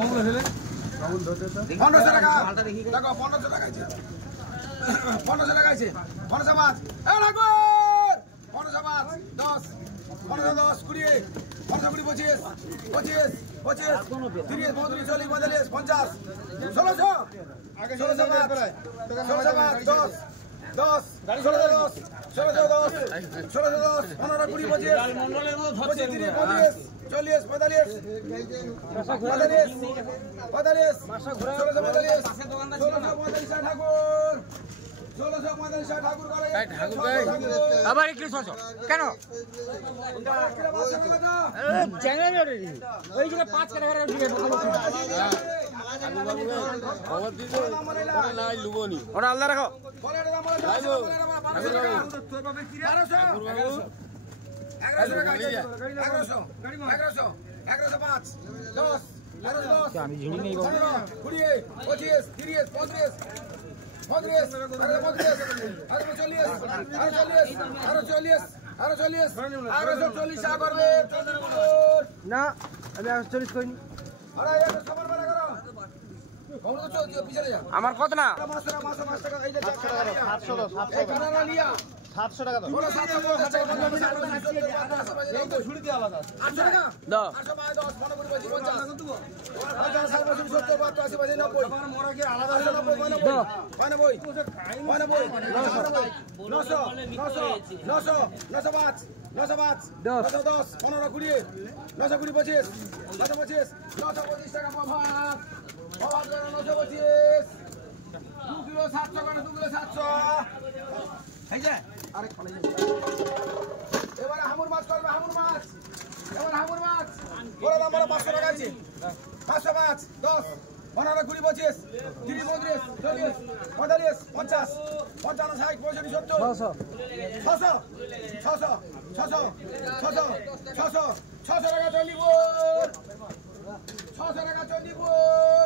1500 টাকা দেখো 1500 টাকা আছে 1500 টাকা আছে 1505 এ রাখো 1505 10 1510 20 1520 25 25 30 35 40 45 50 1600 10 10 16 15 20 40 45 আবার একটু কেন ওই যে 5 টাকা ওরা আলাদা রাখো আমি ঝুড়ি নেই 20 25 30 35 না আমি 40 করিনি আমার কত না 700 টাকা দাও 700 এবারে হামুর মাছ করবে হামুর মাছ এবারে হামুর মাছ বড় দাম বড় 500 টাকা আছে 505 10 15 20 25 30 35 40 45 50 55 60 65 600 টাকা চন্ডিপুর 600 টাকা চন্ডিপুর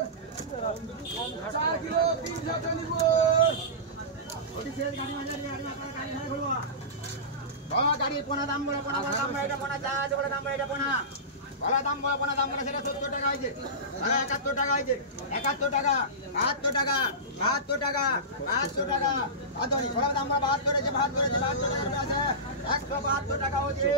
4 কিলো 300 চন্ডিপুর গাড়ি পোনা দাম বলে পোনা দাম এটা পোনা যা আছে বলে দাম এটা পোনা ভালো দাম বলে পোনা দাম বলে সেটা 70 টাকা হয়েছে 71 টাকা হয়েছে 71 টাকা 72 টাকা 72 টাকা 72 টাকা আদরি ভালো দাম বলে 72 হয়েছে 72 হয়েছে 72 টাকা আছে 172 টাকা হয়েছে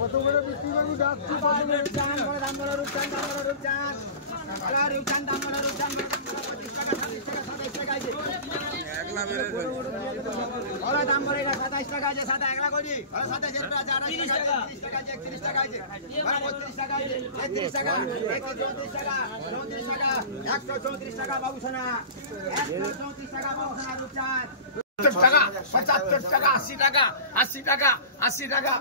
7 করে বিক্রি করবি যাচ্ছি রূপচান দাম বলে রূপচান দাম বলে রূপচান 25 টাকা 26 টাকা 27 টাকা আছে একলা মেরে ওরা দাম বলে 27 টাকা আছে 7 একলা করি ওরা 27 এর আছে 28 টাকা 30 টাকা আছে 31 টাকা আছে 32 টাকা আছে 33 টাকা 34 টাকা 134 টাকা বাবু সোনা 134 টাকা বাবু সোনা রূপচান 75 টাকা 80 টাকা 80 টাকা 80 টাকা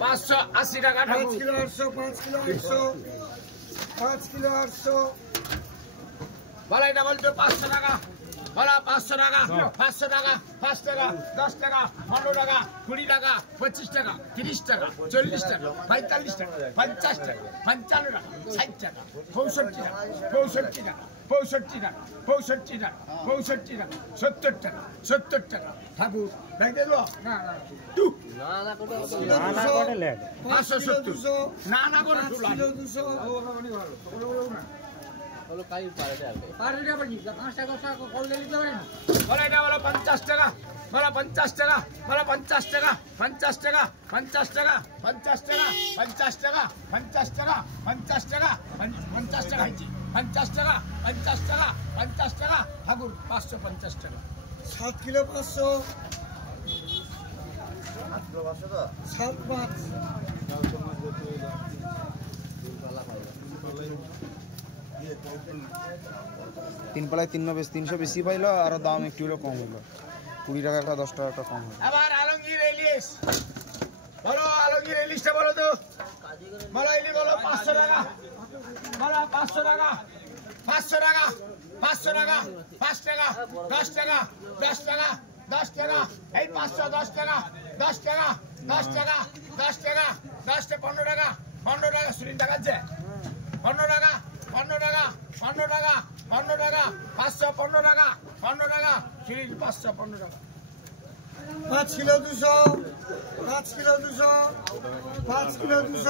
580 টাকা 5 কিলো 800 বলা এটা বলতো 500 টাকা বলা 500 টাকা 500 টাকা 5 টাকা 10 টাকা 15 টাকা 20 টাকা 25 টাকা 30 টাকা 40 টাকা 45 টাকা 50 টাকা 55 টাকা 60 টাকা 65 টাকা 65 টাকা 65 টাকা 65 টাকা 65 টাকা 70 টাকা 70 টাকা ঠাকুর দেখ দেবো না না তুই না না করে লেট 570 না না করে 200 বলো কাই পারে আবার কি 5 টাকা কল দিতে পারেন বলে এটা বলো 50 টাকা বলো 50 টাকা বলো 50 টাকা 50 টাকা 50 টাকা 50 টাকা 50 টাকা 50 টাকা 50 টাকা 50 টাকা হইছে 50 টাকা 50 টাকা 50 টাকা ঠাকুর 550 টাকা 7 কিলো 500 7 কিলো 500 তো তিন পালায় 300 বেশি পাইলো আর দাম একটু কম হলো 20 টাকা একটা 10 টাকা একটা কম হলো আবার আলমগীর ইলিশ বলো আলমগীর ইলিশটা বলো তো বলো ইলিশ বলো 500 টাকা বলো 500 টাকা 500 টাকা 500 টাকা 5 টাকা 10 টাকা 10 টাকা 10 টাকা এই 510 টাকা 10 টাকা 10 টাকা 10 টাকা 10 টাকা 15 টাকা 15 টাকা 20 টাকা আছে 15 টাকা 15 টাকা 15 টাকা 515 টাকা 15 টাকা 515 টাকা 5 কিলো 200 5 কিলো 200 5 কিলো 200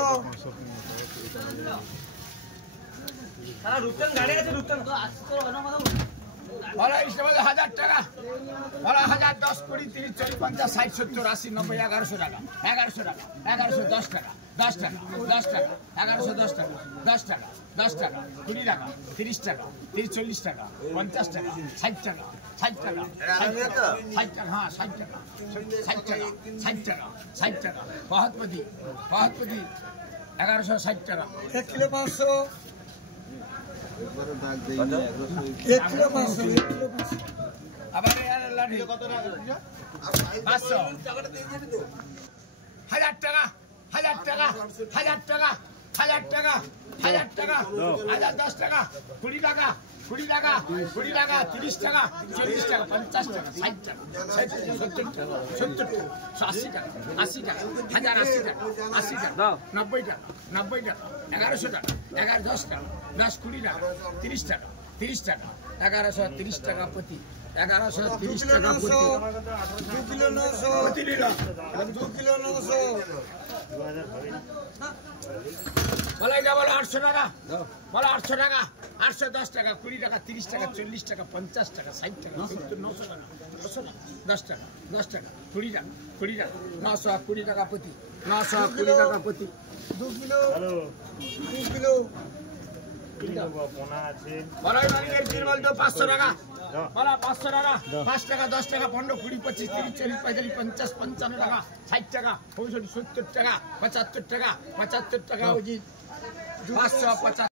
সারা রুকতেন গাড়ি আছে রুকতেন তো আজকে তো অনমাদা বলা হিসেবে 1000 টাকা বলা 1000 10 20 30 40 50 60 70 80 90 1100 টাকা 1100 টাকা 1110 টাকা 10 টাকা 10 টাকা 1110 টাকা 10 টাকা 10 টাকা 20 টাকা 30 টাকা 30 40 টাকা 50 টাকা 60 টাকা 60 টাকা 60 টাকা হ্যাঁ 60 টাকা 60 টাকা 60 টাকা 60 টাকা পহাতপতি 1160 টাকা 1 কিলো 500 1 কিলো 500 1 কিলো 500 আবার লাঠি কত টাকা 500 1000 টাকা 1000 টাকা 1000 টাকা 1000 টাকা 1000 টাকা 1010 টাকা 20 টাকা 20 টাকা 20 টাকা 30 টাকা 40 টাকা 50 টাকা 60 টাকা 70 টাকা 70 টাকা 80 টাকা 80 টাকা 1080 টাকা 80 টাকা 90 টাকা 90 টাকা 1100 টাকা 1110 টাকা 10 20 টাকা 30 টাকা 30 টাকা 1130 টাকা প্রতি 1130 টাকা প্রতি 2 কিলো 900 প্রতি লিটার 2 কিলো 900 বলো এটা বলো 800 টাকা বলো 800 টাকা 810 টাকা 20 টাকা 30 টাকা 40 টাকা 50 টাকা 60 টাকা 70 900 টাকা 10 টাকা 10 টাকা 20 টাকা 920 টাকা প্রতি 920 টাকা প্রতি 2 কিলো 2 কিলো বলো এর কি বলতো 500 টাকা বলো 500 টাকা 5 টাকা 10 টাকা 15 20 25 30 40 45 50 55 টাকা 60 টাকা 65 70 টাকা 75 টাকা 75 টাকা ওই 550